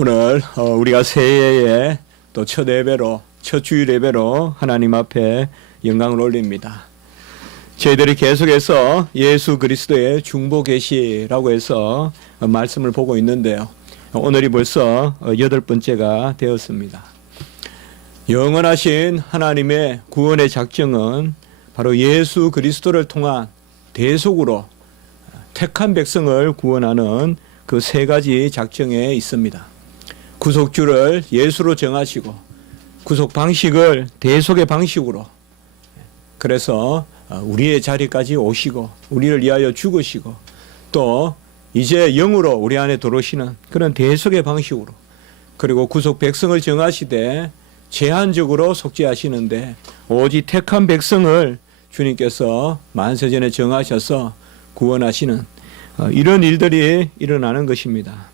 오늘 우리가 새해에 또 첫 예배로, 첫 주일 예배로 하나님 앞에 영광을 올립니다. 저희들이 계속해서 예수 그리스도의 중보 계시라고 해서 말씀을 보고 있는데요. 오늘이 벌써 8번째가 되었습니다. 영원하신 하나님의 구원의 작정은 바로 예수 그리스도를 통한 대속으로 택한 백성을 구원하는 그 세 가지 작정에 있습니다. 구속주를 예수로 정하시고 구속 방식을 대속의 방식으로, 그래서 우리의 자리까지 오시고 우리를 위하여 죽으시고 또 이제 영으로 우리 안에 들어오시는 그런 대속의 방식으로, 그리고 구속 백성을 정하시되 제한적으로 속죄하시는데 오직 택한 백성을 주님께서 만세전에 정하셔서 구원하시는 이런 일들이 일어나는 것입니다.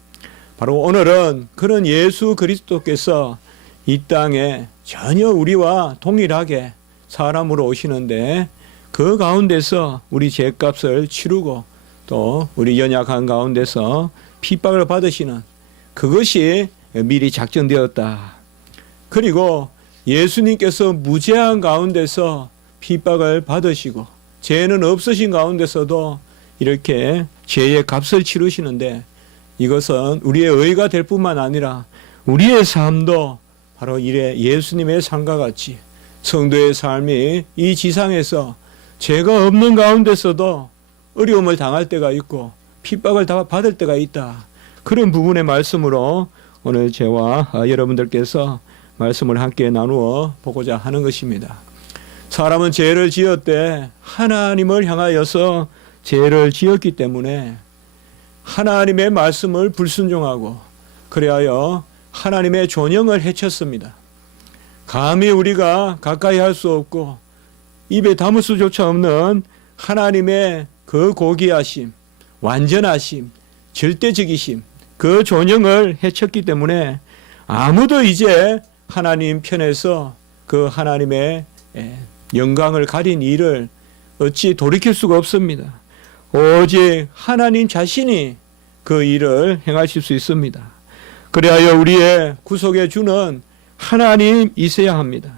바로 오늘은 그런 예수 그리스도께서 이 땅에 전혀 우리와 동일하게 사람으로 오시는데 그 가운데서 우리 죄값을 치르고 또 우리 연약한 가운데서 핍박을 받으시는 그것이 미리 작정되었다. 그리고 예수님께서 무죄한 가운데서 핍박을 받으시고 죄는 없으신 가운데서도 이렇게 죄의 값을 치르시는데 이것은 우리의 의가 될 뿐만 아니라 우리의 삶도 바로 이래 예수님의 삶과 같이 성도의 삶이 이 지상에서 죄가 없는 가운데서도 어려움을 당할 때가 있고 핍박을 받을 때가 있다. 그런 부분의 말씀으로 오늘 저와 여러분들께서 말씀을 함께 나누어 보고자 하는 것입니다. 사람은 죄를 지었되 하나님을 향하여서 죄를 지었기 때문에 하나님의 말씀을 불순종하고 그리하여 하나님의 존영을 해쳤습니다. 감히 우리가 가까이 할 수 없고 입에 담을 수조차 없는 하나님의 그 고귀하심, 완전하심, 절대적이심, 그 존영을 해쳤기 때문에 아무도 이제 하나님 편에서 그 하나님의 영광을 가린 일을 어찌 돌이킬 수가 없습니다. 오직 하나님 자신이 그 일을 행하실 수 있습니다. 그리하여 우리의 구속의 주는 하나님이셔야 합니다.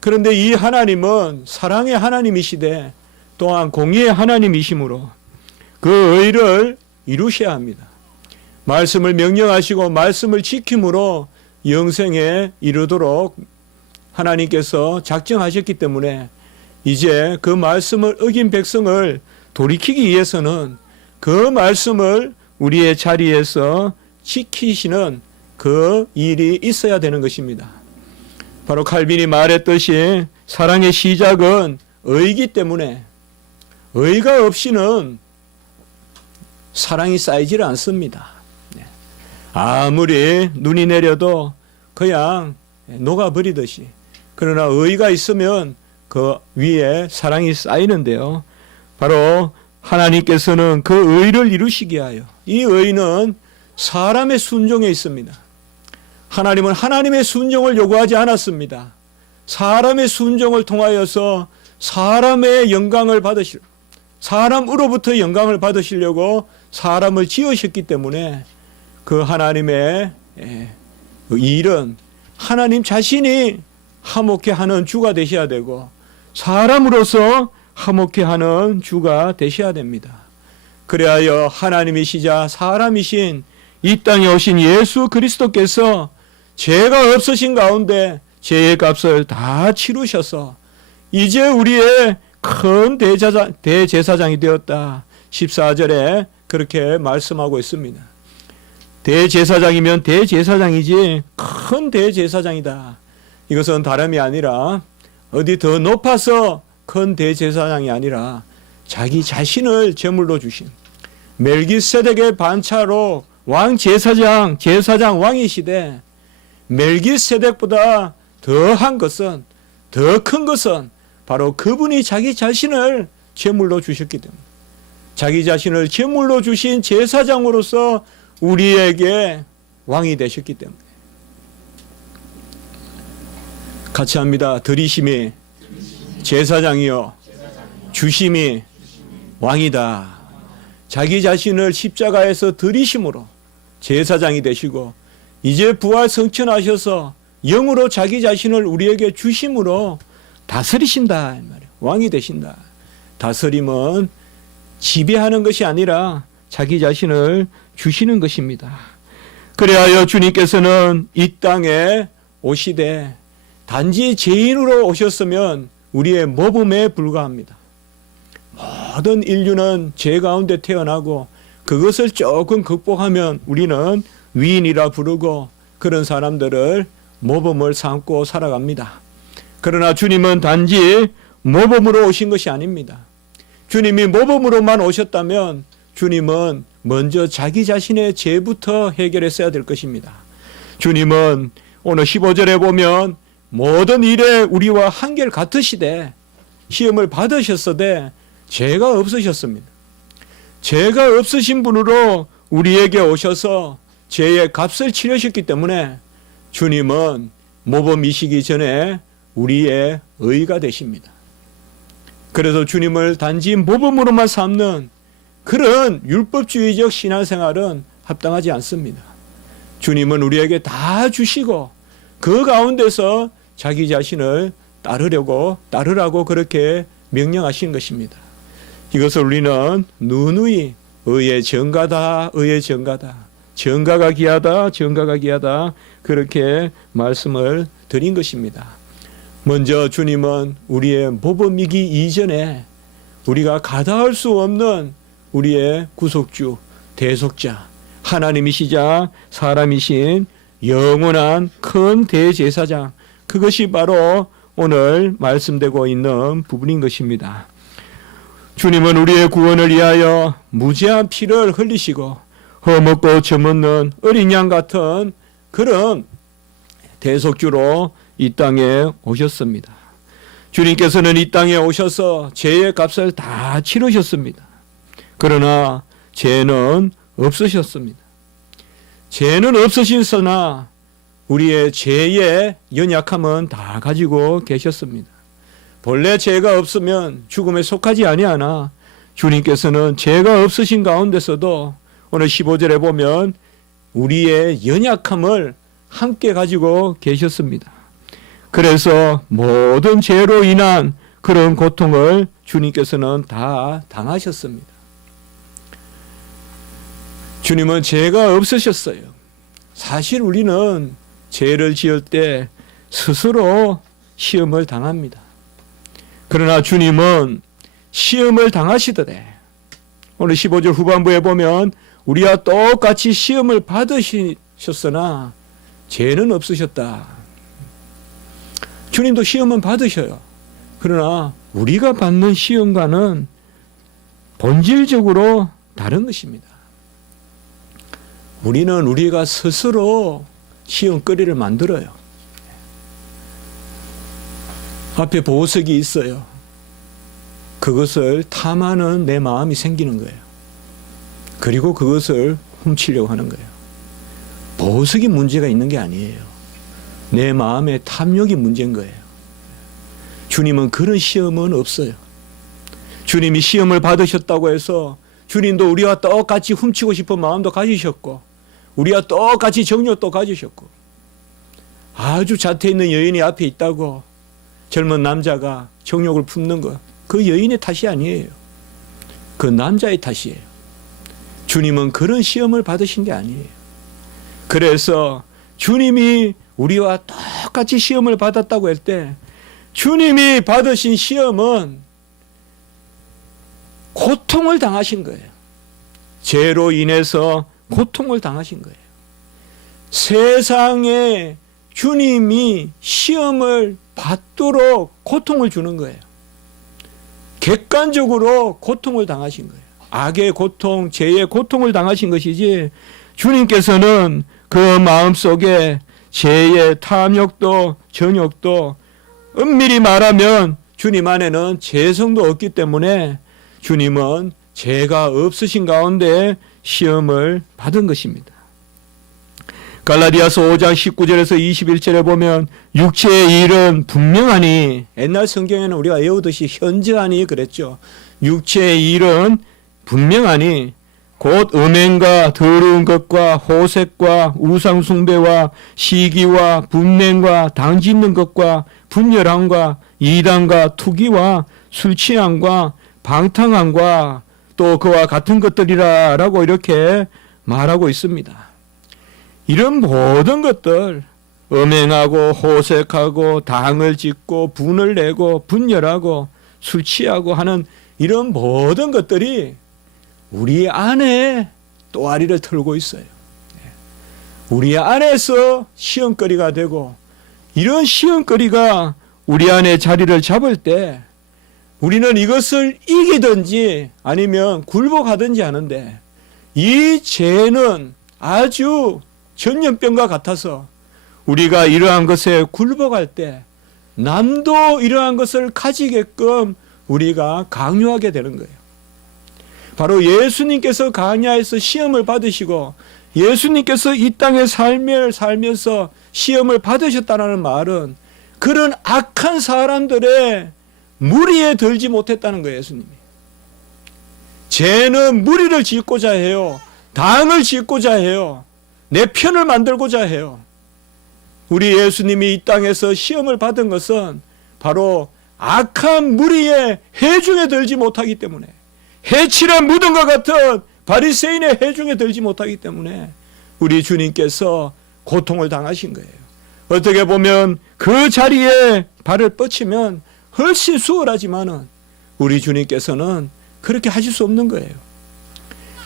그런데 이 하나님은 사랑의 하나님이시되 또한 공의의 하나님이시므로 그 의를 이루셔야 합니다. 말씀을 명령하시고 말씀을 지킴으로 영생에 이르도록 하나님께서 작정하셨기 때문에 이제 그 말씀을 어긴 백성을 돌이키기 위해서는 그 말씀을 우리의 자리에서 지키시는 그 일이 있어야 되는 것입니다. 바로 칼빈이 말했듯이 사랑의 시작은 의이기 때문에 의가 없이는 사랑이 쌓이지를 않습니다. 아무리 눈이 내려도 그냥 녹아버리듯이, 그러나 의가 있으면 그 위에 사랑이 쌓이는데요. 바로 하나님께서는 그 의를 이루시기 위하여 이 의는 사람의 순종에 있습니다. 하나님은 하나님의 순종을 요구하지 않았습니다. 사람의 순종을 통하여서 사람의 영광을 사람으로부터 영광을 받으시려고 사람을 지으셨기 때문에 그 하나님의 일은 하나님 자신이 화목케 하는 주가 되셔야 되고 사람으로서 화목케 하는 주가 되셔야 됩니다. 그리하여 하나님이시자 사람이신 이 땅에 오신 예수 그리스도께서 죄가 없으신 가운데 죄의 값을 다 치르셔서 이제 우리의 큰 대제사장이 되었다. 14절에 그렇게 말씀하고 있습니다. 대제사장이면 대제사장이지 큰 대제사장이다. 이것은 다름이 아니라 어디 더 높아서 큰 대제사장이 아니라 자기 자신을 제물로 주신 멜기세덱의 반차로 왕제사장, 제사장 왕이시되 멜기세덱보다 더한 것은, 더 큰 것은 바로 그분이 자기 자신을 제물로 주셨기 때문에 자기 자신을 제물로 주신 제사장으로서 우리에게 왕이 되셨기 때문에 같이 합니다. 들이심이 제사장이요 주심이 왕이다. 자기 자신을 십자가에서 들이심으로 제사장이 되시고 이제 부활 성천하셔서 영으로 자기 자신을 우리에게 주심으로 다스리신다. 말이에요. 왕이 되신다. 다스림은 지배하는 것이 아니라 자기 자신을 주시는 것입니다. 그래하여 주님께서는 이 땅에 오시되 단지 죄인으로 오셨으면 우리의 모범에 불과합니다. 모든 인류는 죄 가운데 태어나고 그것을 조금 극복하면 우리는 위인이라 부르고 그런 사람들을 모범을 삼고 살아갑니다. 그러나 주님은 단지 모범으로 오신 것이 아닙니다. 주님이 모범으로만 오셨다면 주님은 먼저 자기 자신의 죄부터 해결했어야 될 것입니다. 주님은 오늘 15절에 보면 모든 일에 우리와 한결 같으시되 시험을 받으셨으되 죄가 없으셨습니다. 죄가 없으신 분으로 우리에게 오셔서 죄의 값을 치르셨기 때문에 주님은 모범이시기 전에 우리의 의가 되십니다. 그래서 주님을 단지 모범으로만 삼는 그런 율법주의적 신앙생활은 합당하지 않습니다. 주님은 우리에게 다 주시고 그 가운데서 자기 자신을 따르라고 그렇게 명령하신 것입니다. 이것을 우리는 누누이 의의 정가다, 의의 정가다, 정가가 귀하다, 정가가 귀하다 그렇게 말씀을 드린 것입니다. 먼저 주님은 우리의 모범이기 이전에 우리가 가다할 수 없는 우리의 구속주, 대속자, 하나님이시자 사람이신 영원한 큰 대제사장, 그것이 바로 오늘 말씀되고 있는 부분인 것입니다. 주님은 우리의 구원을 위하여 무죄한 피를 흘리시고 허먹고 젖먹는 어린 양 같은 그런 대속주로 이 땅에 오셨습니다. 주님께서는 이 땅에 오셔서 죄의 값을 다 치르셨습니다. 그러나 죄는 없으셨습니다. 죄는 없으셨으나 우리의 죄의 연약함은 다 가지고 계셨습니다. 본래 죄가 없으면 죽음에 속하지 아니하나 주님께서는 죄가 없으신 가운데서도 오늘 15절에 보면 우리의 연약함을 함께 가지고 계셨습니다. 그래서 모든 죄로 인한 그런 고통을 주님께서는 다 당하셨습니다. 주님은 죄가 없으셨어요. 사실 우리는 죄를 지을 때 스스로 시험을 당합니다. 그러나 주님은 시험을 당하시더래. 오늘 15절 후반부에 보면 우리와 똑같이 시험을 받으셨으나 죄는 없으셨다. 주님도 시험은 받으셔요. 그러나 우리가 받는 시험과는 본질적으로 다른 것입니다. 우리는 우리가 스스로 시험거리를 만들어요. 앞에 보석이 있어요. 그것을 탐하는 내 마음이 생기는 거예요. 그리고 그것을 훔치려고 하는 거예요. 보석이 문제가 있는 게 아니에요. 내 마음의 탐욕이 문제인 거예요. 주님은 그런 시험은 없어요. 주님이 시험을 받으셨다고 해서 주님도 우리와 똑같이 훔치고 싶은 마음도 가지셨고 우리와 똑같이 정욕도 가지셨고 아주 자태 있는 여인이 앞에 있다고 젊은 남자가 정욕을 품는 것, 그 여인의 탓이 아니에요. 그 남자의 탓이에요. 주님은 그런 시험을 받으신 게 아니에요. 그래서 주님이 우리와 똑같이 시험을 받았다고 할 때 주님이 받으신 시험은 고통을 당하신 거예요. 죄로 인해서 고통을 당하신 거예요. 세상에 주님이 시험을 받도록 고통을 주는 거예요. 객관적으로 고통을 당하신 거예요. 악의 고통, 죄의 고통을 당하신 것이지 주님께서는 그 마음속에 죄의 탐욕도 정욕도 엄밀히 말하면 주님 안에는 죄성도 없기 때문에 주님은 죄가 없으신 가운데 시험을 받은 것입니다. 갈라디아서 5장 19절에서 21절에 보면 육체의 일은 분명하니, 옛날 성경에는 우리가 외우듯이 현저하니 그랬죠. 육체의 일은 분명하니 곧 음행과 더러운 것과 호색과 우상숭배와 시기와 분냉과 당짓는 것과 분열함과 이단과 투기와 술취함과 방탕함과 또 그와 같은 것들이라 라고 이렇게 말하고 있습니다. 이런 모든 것들, 음행하고 호색하고 당을 짓고 분을 내고 분열하고 술 취하고 하는 이런 모든 것들이 우리 안에 또아리를 털고 있어요. 우리 안에서 시험거리가 되고, 이런 시험거리가 우리 안에 자리를 잡을 때 우리는 이것을 이기든지 아니면 굴복하든지 하는데, 이 죄는 아주 전염병과 같아서 우리가 이러한 것에 굴복할 때 남도 이러한 것을 가지게끔 우리가 강요하게 되는 거예요. 바로 예수님께서 광야에서 시험을 받으시고 예수님께서 이 땅에 살면서 시험을 받으셨다는 말은 그런 악한 사람들의 무리에 들지 못했다는 거예요. 예수님이. 죄는 무리를 짓고자 해요. 당을 짓고자 해요. 내 편을 만들고자 해요. 우리 예수님이 이 땅에서 시험을 받은 것은 바로 악한 무리의 해중에 들지 못하기 때문에, 해칠한 무덤과 같은 바리새인의 해중에 들지 못하기 때문에 우리 주님께서 고통을 당하신 거예요. 어떻게 보면 그 자리에 발을 뻗치면 훨씬 수월하지만은 우리 주님께서는 그렇게 하실 수 없는 거예요.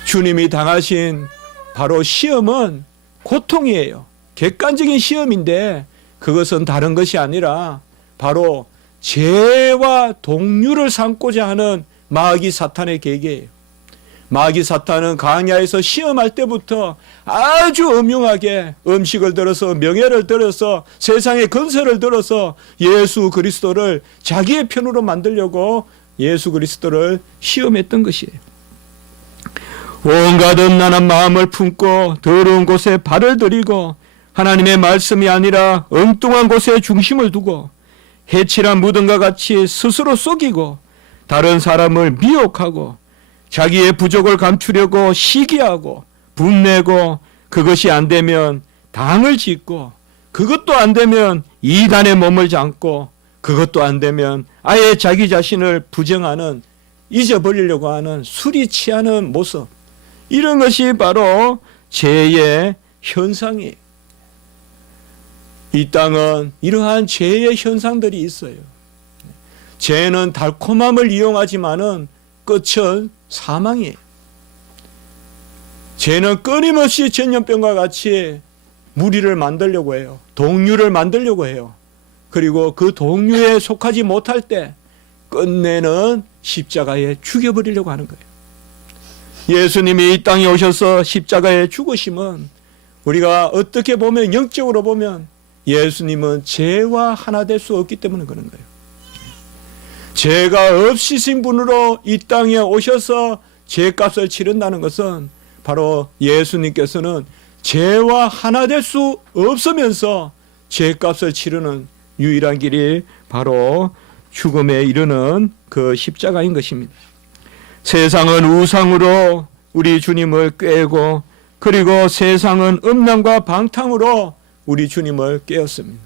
주님이 당하신 바로 시험은 고통이에요. 객관적인 시험인데 그것은 다른 것이 아니라 바로 죄와 동류를 삼고자 하는 마귀 사탄의 계계예요. 마귀 사탄은 광야에서 시험할 때부터 아주 음흉하게 음식을 들어서 명예를 들어서 세상의 건설을 들어서 예수 그리스도를 자기의 편으로 만들려고 예수 그리스도를 시험했던 것이에요. 온갖 음란한 마음을 품고 더러운 곳에 발을 들이고 하나님의 말씀이 아니라 엉뚱한 곳에 중심을 두고 해칠한 무덤과 같이 스스로 속이고 다른 사람을 미혹하고 자기의 부족을 감추려고 시기하고 분내고, 그것이 안 되면 당을 짓고, 그것도 안 되면 이단에 몸을 잠고, 그것도 안 되면 아예 자기 자신을 부정하는, 잊어버리려고 하는, 술이 취하는 모습, 이런 것이 바로 죄의 현상이에요. 이 땅은 이러한 죄의 현상들이 있어요. 죄는 달콤함을 이용하지만은 끝은 사망이에요. 죄는 끊임없이 전염병과 같이 무리를 만들려고 해요. 동류를 만들려고 해요. 그리고 그 동류에 속하지 못할 때 끝내는 십자가에 죽여버리려고 하는 거예요. 예수님이 이 땅에 오셔서 십자가에 죽으심은 우리가 어떻게 보면 영적으로 보면 예수님은 죄와 하나 될 수 없기 때문에 그런 거예요. 죄가 없으신 분으로 이 땅에 오셔서 죄값을 치른다는 것은 바로 예수님께서는 죄와 하나 될 수 없으면서 죄값을 치르는 유일한 길이 바로 죽음에 이르는 그 십자가인 것입니다. 세상은 우상으로 우리 주님을 꾀고, 그리고 세상은 음란과 방탕으로 우리 주님을 꾀었습니다.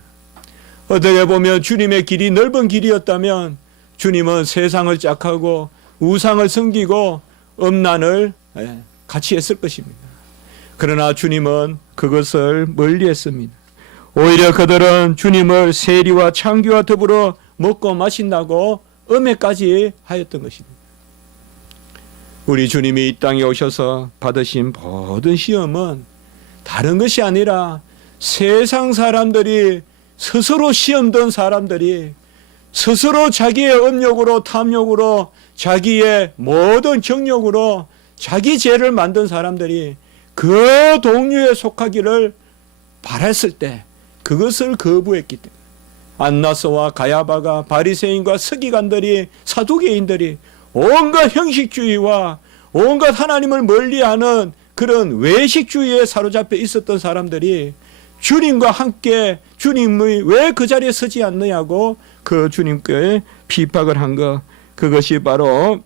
어떻게 보면 주님의 길이 넓은 길이었다면 주님은 세상을 짝하고 우상을 섬기고 음란을 같이 했을 것입니다. 그러나 주님은 그것을 멀리했습니다. 오히려 그들은 주님을 세리와 창기와 더불어 먹고 마신다고 음해까지 하였던 것입니다. 우리 주님이 이 땅에 오셔서 받으신 모든 시험은 다른 것이 아니라 세상 사람들이, 스스로 시험 든 사람들이 스스로 자기의 음욕으로, 탐욕으로, 자기의 모든 정욕으로 자기 죄를 만든 사람들이 그 동류에 속하기를 바랐을 때 그것을 거부했기 때문에 안나스와 가야바가, 바리새인과 서기관들이, 사두개인들이 온갖 형식주의와 온갖 하나님을 멀리하는 그런 외식주의에 사로잡혀 있었던 사람들이 주님과 함께 주님이 왜 그 자리에 서지 않느냐고 그 주님께 비박을 한 것, 그것이 바로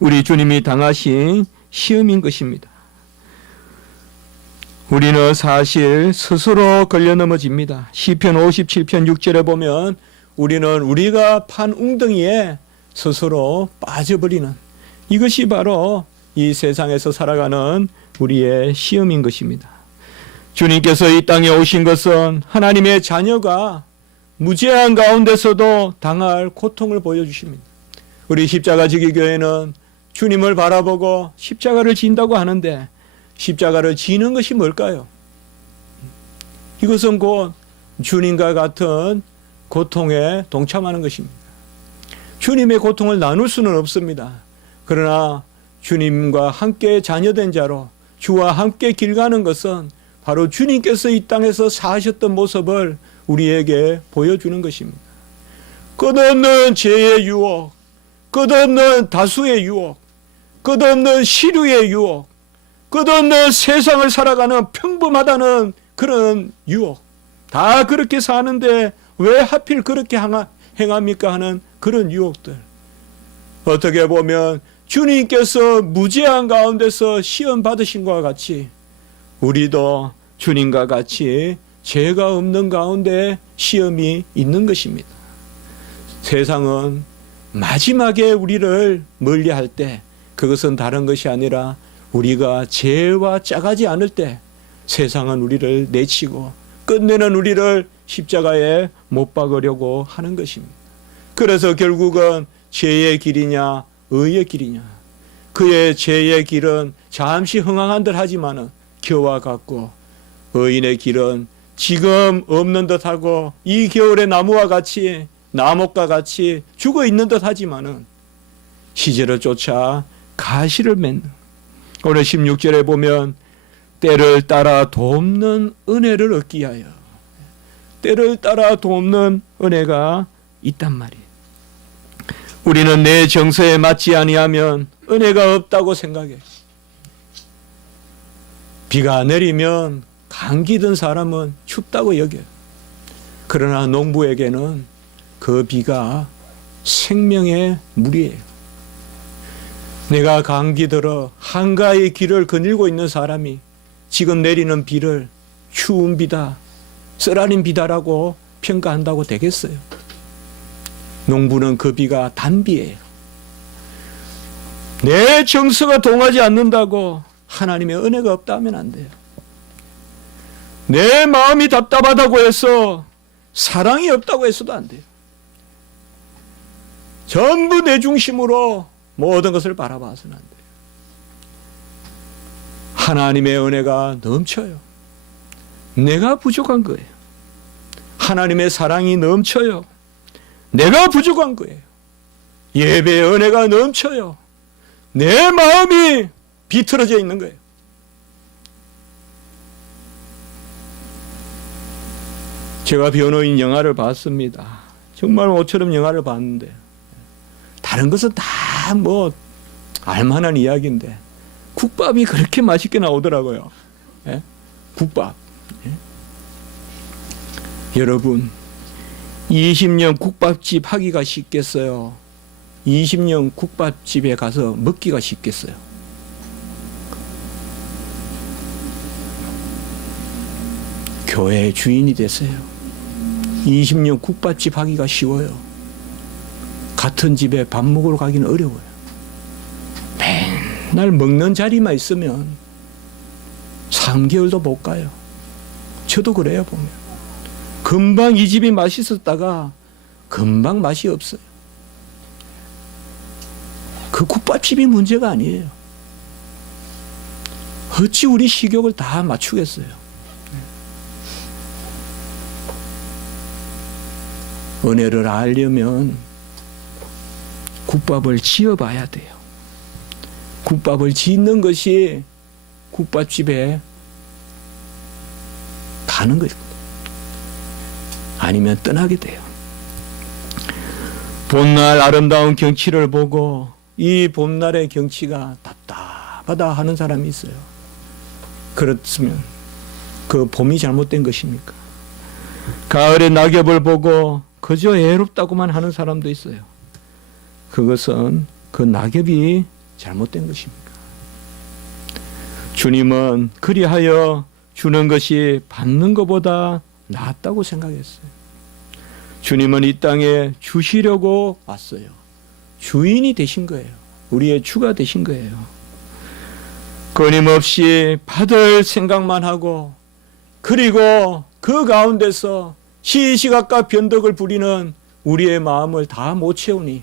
우리 주님이 당하신 시험인 것입니다. 우리는 사실 스스로 걸려 넘어집니다. 시편 57편 6절에 보면 우리는 우리가 판 웅덩이에 스스로 빠져버리는, 이것이 바로 이 세상에서 살아가는 우리의 시험인 것입니다. 주님께서 이 땅에 오신 것은 하나님의 자녀가 무죄한 가운데서도 당할 고통을 보여주십니다. 우리 십자가 지기 교회는 주님을 바라보고 십자가를 진다고 하는데, 십자가를 지는 것이 뭘까요? 이것은 곧 주님과 같은 고통에 동참하는 것입니다. 주님의 고통을 나눌 수는 없습니다. 그러나 주님과 함께 자녀된 자로 주와 함께 길 가는 것은 바로 주님께서 이 땅에서 사셨던 모습을 우리에게 보여주는 것입니다. 끝없는 죄의 유혹, 끝없는 다수의 유혹, 끝없는 시류의 유혹, 끝없는 세상을 살아가는 평범하다는 그런 유혹, 다 그렇게 사는데 왜 하필 그렇게 행합니까 하는 그런 유혹들. 어떻게 보면 주님께서 무죄한 가운데서 시험 받으신 것과 같이 우리도 주님과 같이 죄가 없는 가운데 시험이 있는 것입니다. 세상은 마지막에 우리를 멀리할 때 그것은 다른 것이 아니라 우리가 죄와 짜가지 않을 때 세상은 우리를 내치고 끝내는 우리를 십자가에 못 박으려고 하는 것입니다. 그래서 결국은 죄의 길이냐 의의 길이냐, 그의 죄의 길은 잠시 흥황한 듯 하지만은 겨와 같고 의인의 길은 지금 없는 듯하고 이 겨울의 나무와 같이 나목과 같이 죽어 있는 듯 하지만은 시절을 쫓아 가시를 맺는, 오늘 16절에 보면 때를 따라 돕는 은혜를 얻기 위하여, 때를 따라 돕는 은혜가 있단 말이에요. 우리는 내 정서에 맞지 아니하면 은혜가 없다고 생각해. 비가 내리면 감기 든 사람은 춥다고 여겨요. 그러나 농부에게는 그 비가 생명의 물이에요. 내가 감기 들어 한가히 길을 거닐고 있는 사람이 지금 내리는 비를 추운 비다, 쓰라린 비다라고 평가한다고 되겠어요? 농부는 그 비가 단비예요. 내 정서가 동하지 않는다고 하나님의 은혜가 없다 하면 안 돼요. 내 마음이 답답하다고 해서 사랑이 없다고 해서도 안 돼요. 전부 내 중심으로 모든 것을 바라봐서는 안 돼요. 하나님의 은혜가 넘쳐요. 내가 부족한 거예요. 하나님의 사랑이 넘쳐요. 내가 부족한 거예요. 예배의 은혜가 넘쳐요. 내 마음이 비틀어져 있는 거예요. 제가 변호인 영화를 봤습니다. 정말 모처럼 영화를 봤는데 다른 것은 다 뭐 알만한 이야기인데 국밥이 그렇게 맛있게 나오더라고요. 예? 국밥. 예? 여러분 20년 국밥집 하기가 쉽겠어요? 20년 국밥집에 가서 먹기가 쉽겠어요? 교회의 주인이 되세요. 20년 국밥집 하기가 쉬워요. 같은 집에 밥 먹으러 가기는 어려워요. 맨날 먹는 자리만 있으면 3개월도 못 가요. 저도 그래요, 보면. 금방 이 집이 맛있었다가 금방 맛이 없어요. 그 국밥집이 문제가 아니에요. 어찌 우리 식욕을 다 맞추겠어요? 은혜를 알려면 국밥을 지어봐야 돼요. 국밥을 짓는 것이 국밥집에 가는 거예요. 아니면 떠나게 돼요. 봄날 아름다운 경치를 보고 이 봄날의 경치가 답답하다 하는 사람이 있어요. 그렇으면 그 봄이 잘못된 것입니까? 가을의 낙엽을 보고 그저 애롭다고만 하는 사람도 있어요. 그것은 그 낙엽이 잘못된 것입니까? 주님은 그리하여 주는 것이 받는 것보다 낫다고 생각했어요. 주님은 이 땅에 주시려고 왔어요. 주인이 되신 거예요. 우리의 주가 되신 거예요. 끊임없이 받을 생각만 하고, 그리고 그 가운데서 시시각각 변덕을 부리는 우리의 마음을 다 못 채우니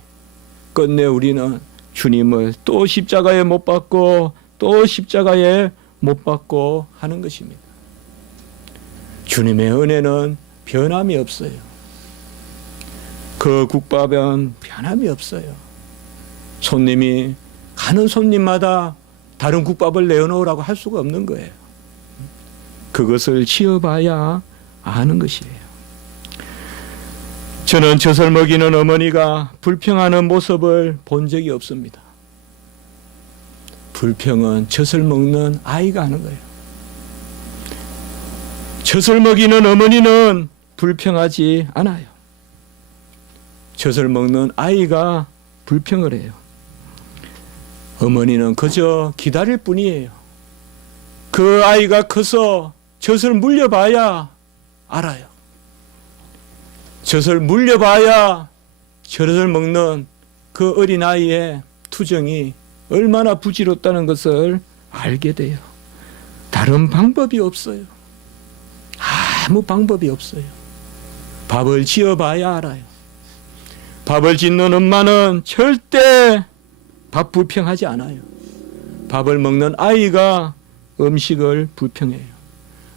끝내 우리는 주님을 또 십자가에 못 박고 또 십자가에 못 박고 하는 것입니다. 주님의 은혜는 변함이 없어요. 그 국밥은 변함이 없어요. 손님이 가는 손님마다 다른 국밥을 내어놓으라고 할 수가 없는 거예요. 그것을 지어봐야 아는 것이에요. 저는 젖을 먹이는 어머니가 불평하는 모습을 본 적이 없습니다. 불평은 젖을 먹는 아이가 하는 거예요. 젖을 먹이는 어머니는 불평하지 않아요. 젖을 먹는 아이가 불평을 해요. 어머니는 그저 기다릴 뿐이에요. 그 아이가 커서 젖을 물려봐야 알아요. 젖을 물려봐야 젖을 먹는 그 어린아이의 투정이 얼마나 부질없다는 것을 알게 돼요. 다른 방법이 없어요. 아무 방법이 없어요. 밥을 지어봐야 알아요. 밥을 짓는 엄마는 절대 밥 불평하지 않아요. 밥을 먹는 아이가 음식을 불평해요.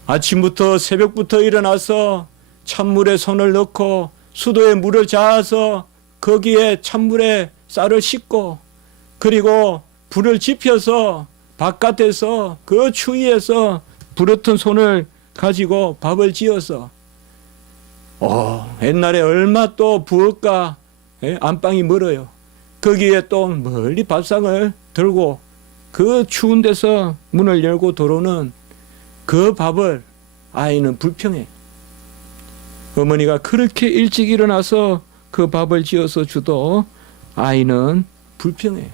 아침부터 새벽부터 일어나서 찬물에 손을 넣고 수도에 물을 자아서 거기에 찬물에 쌀을 씻고, 그리고 불을 지펴서 바깥에서 그 추위에서 부르튼 손을 가지고 밥을 지어서, 옛날에 얼마 또 부엌과 안방이 멀어요. 거기에 또 멀리 밥상을 들고 그 추운 데서 문을 열고 들어오는 그 밥을 아이는 불평해. 어머니가 그렇게 일찍 일어나서 그 밥을 지어서 주도 아이는 불평해요.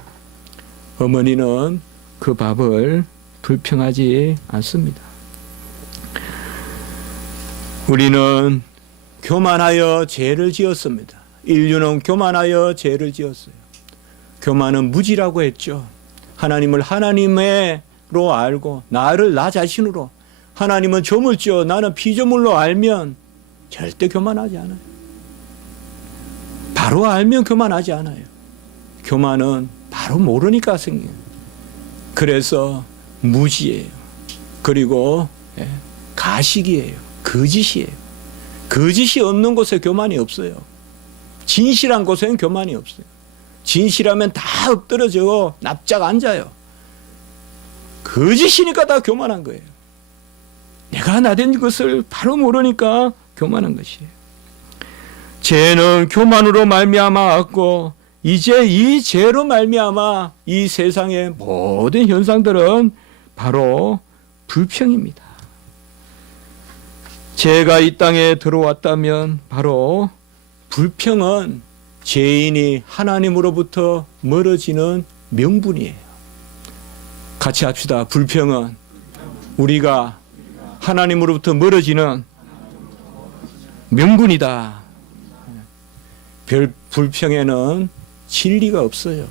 어머니는 그 밥을 불평하지 않습니다. 우리는 교만하여 죄를 지었습니다. 인류는 교만하여 죄를 지었어요. 교만은 무지라고 했죠. 하나님을 하나님으로 알고 나를 나 자신으로, 하나님은 조물주요 나는 피조물로 알면 절대 교만하지 않아요. 바로 알면 교만하지 않아요. 교만은 바로 모르니까 생겨요. 그래서 무지예요. 그리고 가식이에요. 거짓이에요. 거짓이 없는 곳에 교만이 없어요. 진실한 곳에는 교만이 없어요. 진실하면 다 엎드러져 납작 앉아요. 거짓이니까 다 교만한 거예요. 내가 나된 것을 바로 모르니까 교만한 것이에요. 죄는 교만으로 말미암아 왔고, 이제 이 죄로 말미암아 이 세상의 모든 현상들은 바로 불평입니다. 죄가 이 땅에 들어왔다면 바로 불평은 죄인이 하나님으로부터 멀어지는 명분이에요. 같이 합시다. 불평은 우리가 하나님으로부터 멀어지는 명분이다. 불평에는 진리가 없어요.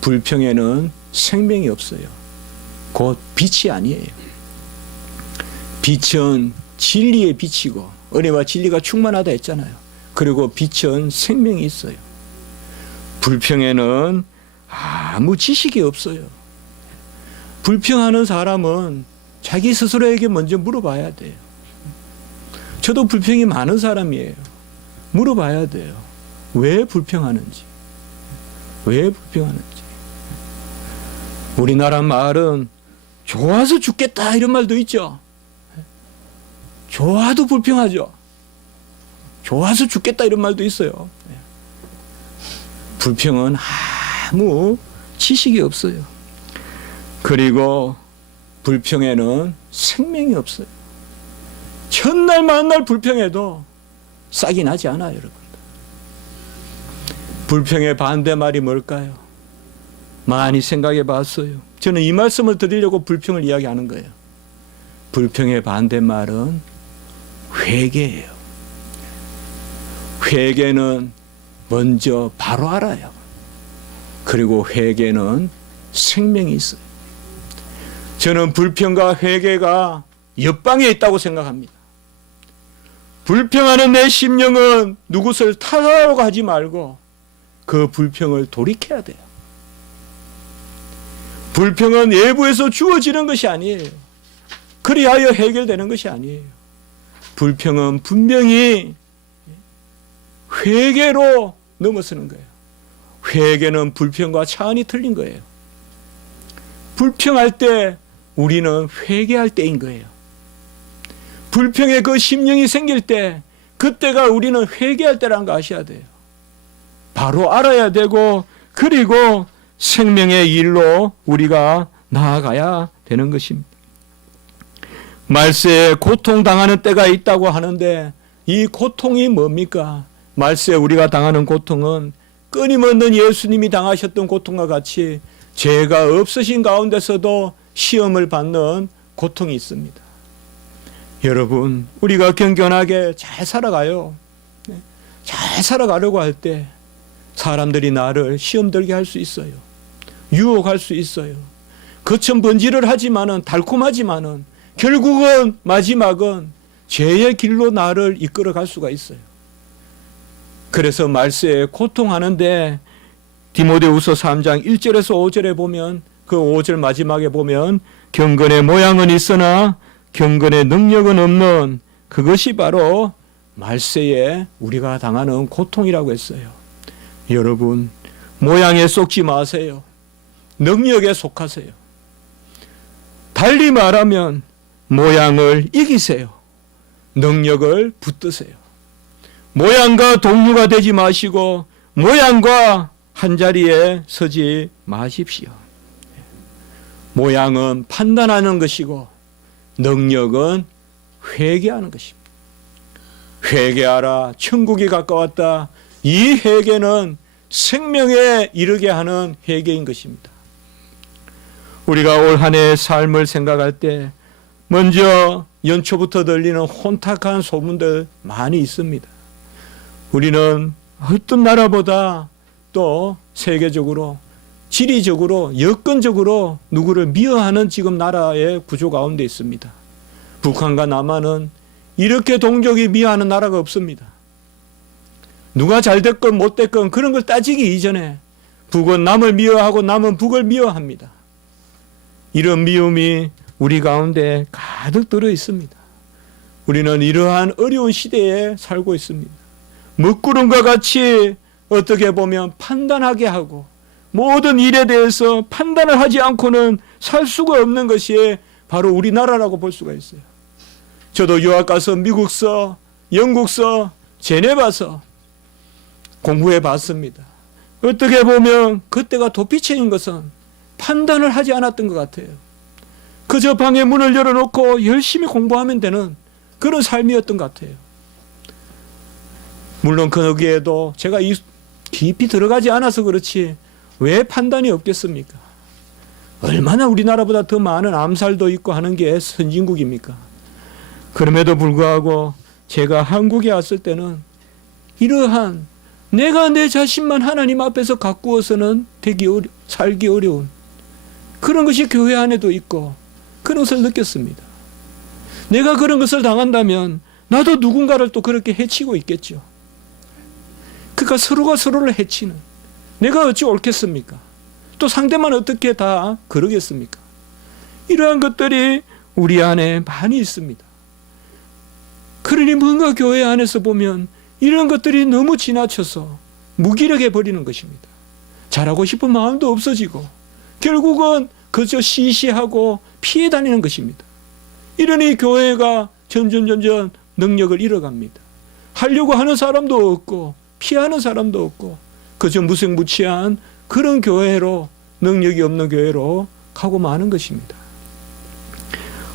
불평에는 생명이 없어요. 곧 빛이 아니에요. 빛은 진리의 빛이고 은혜와 진리가 충만하다 했잖아요. 그리고 빛은 생명이 있어요. 불평에는 아무 지식이 없어요. 불평하는 사람은 자기 스스로에게 먼저 물어봐야 돼요. 저도 불평이 많은 사람이에요. 물어봐야 돼요. 왜 불평하는지. 왜 불평하는지. 우리나라 말은 좋아서 죽겠다 이런 말도 있죠. 좋아도 불평하죠. 좋아서 죽겠다 이런 말도 있어요. 불평은 아무 지식이 없어요. 그리고 불평에는 생명이 없어요. 첫날 만날 불평해도 싹이 나지 않아요, 여러분. 불평의 반대말이 뭘까요? 많이 생각해 봤어요. 저는 이 말씀을 드리려고 불평을 이야기하는 거예요. 불평의 반대말은 회개예요. 회개는 먼저 바로 알아요. 그리고 회개는 생명이 있어요. 저는 불평과 회개가 옆방에 있다고 생각합니다. 불평하는 내 심령은 누구를 탓하려고 하지 말고 그 불평을 돌이켜야 돼요. 불평은 외부에서 주어지는 것이 아니에요. 그리하여 해결되는 것이 아니에요. 불평은 분명히 회개로 넘어서는 거예요. 회개는 불평과 차원이 틀린 거예요. 불평할 때 우리는 회개할 때인 거예요. 불평의 그 심령이 생길 때 그때가 우리는 회개할 때라는 거 아셔야 돼요. 바로 알아야 되고 그리고 생명의 일로 우리가 나아가야 되는 것입니다. 말세에 고통당하는 때가 있다고 하는데 이 고통이 뭡니까? 말세에 우리가 당하는 고통은 끊임없는 예수님이 당하셨던 고통과 같이 죄가 없으신 가운데서도 시험을 받는 고통이 있습니다. 여러분, 우리가 경건하게 잘 살아가요. 잘 살아가려고 할 때 사람들이 나를 시험 들게 할 수 있어요. 유혹할 수 있어요. 거친 번지를 하지만은 달콤하지만은 결국은 마지막은 죄의 길로 나를 이끌어 갈 수가 있어요. 그래서 말세에 고통하는데 디모데후서 3장 1절에서 5절에 보면 그 5절 마지막에 보면 경건의 모양은 있으나 경건의 능력은 없는 그것이 바로 말세에 우리가 당하는 고통이라고 했어요. 여러분, 모양에 속지 마세요. 능력에 속하세요. 달리 말하면 모양을 이기세요. 능력을 붙드세요. 모양과 동료가 되지 마시고 모양과 한자리에 서지 마십시오. 모양은 판단하는 것이고 능력은 회개하는 것입니다. 회개하라, 천국이 가까웠다. 이 회개는 생명에 이르게 하는 회개인 것입니다. 우리가 올 한 해의 삶을 생각할 때 먼저 연초부터 들리는 혼탁한 소문들 많이 있습니다. 우리는 어떤 나라보다 또 세계적으로 지리적으로 여건적으로 누구를 미워하는 지금 나라의 구조 가운데 있습니다. 북한과 남한은 이렇게 동족이 미워하는 나라가 없습니다. 누가 잘 됐건 못 됐건 그런 걸 따지기 이전에 북은 남을 미워하고 남은 북을 미워합니다. 이런 미움이 우리 가운데 가득 들어 있습니다. 우리는 이러한 어려운 시대에 살고 있습니다. 먹구름과 같이 어떻게 보면 판단하게 하고 모든 일에 대해서 판단을 하지 않고는 살 수가 없는 것이 바로 우리나라라고 볼 수가 있어요. 저도 유학 가서 미국서, 영국서, 제네바서 공부해 봤습니다. 어떻게 보면 그때가 도피처인 것은 판단을 하지 않았던 것 같아요. 그저 방에 문을 열어놓고 열심히 공부하면 되는 그런 삶이었던 것 같아요. 물론 거기에도 제가 깊이 들어가지 않아서 그렇지 왜 판단이 없겠습니까? 얼마나 우리나라보다 더 많은 암살도 있고 하는 게 선진국입니까? 그럼에도 불구하고 제가 한국에 왔을 때는 이러한 내가 내 자신만 하나님 앞에서 가꾸어서는 살기 어려운 그런 것이 교회 안에도 있고 그런 것을 느꼈습니다. 내가 그런 것을 당한다면 나도 누군가를 또 그렇게 해치고 있겠죠. 그러니까 서로가 서로를 해치는 내가 어찌 옳겠습니까? 또 상대만 어떻게 다 그러겠습니까? 이러한 것들이 우리 안에 많이 있습니다. 그러니 뭔가 교회 안에서 보면 이런 것들이 너무 지나쳐서 무기력해 버리는 것입니다. 잘하고 싶은 마음도 없어지고 결국은 그저 시시하고 피해 다니는 것입니다. 이러니 교회가 점점 능력을 잃어갑니다. 하려고 하는 사람도 없고 피하는 사람도 없고 그저 무색무취한 그런 교회로 능력이 없는 교회로 가고 마는 것입니다.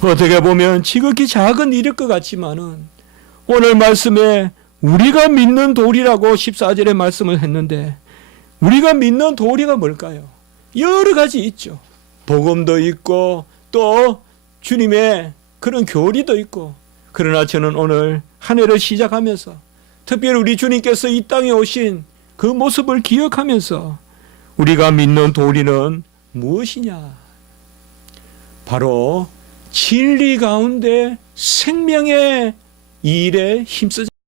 어떻게 보면 지극히 작은 일일 것 같지만은 오늘 말씀에 우리가 믿는 도리라고 14절에 말씀을 했는데 우리가 믿는 도리가 뭘까요? 여러 가지 있죠. 복음도 있고 또 주님의 그런 교리도 있고, 그러나 저는 오늘 한 해를 시작하면서 특별히 우리 주님께서 이 땅에 오신 그 모습을 기억하면서 우리가 믿는 도리는 무엇이냐? 바로 진리 가운데 생명의 일에 힘쓰자.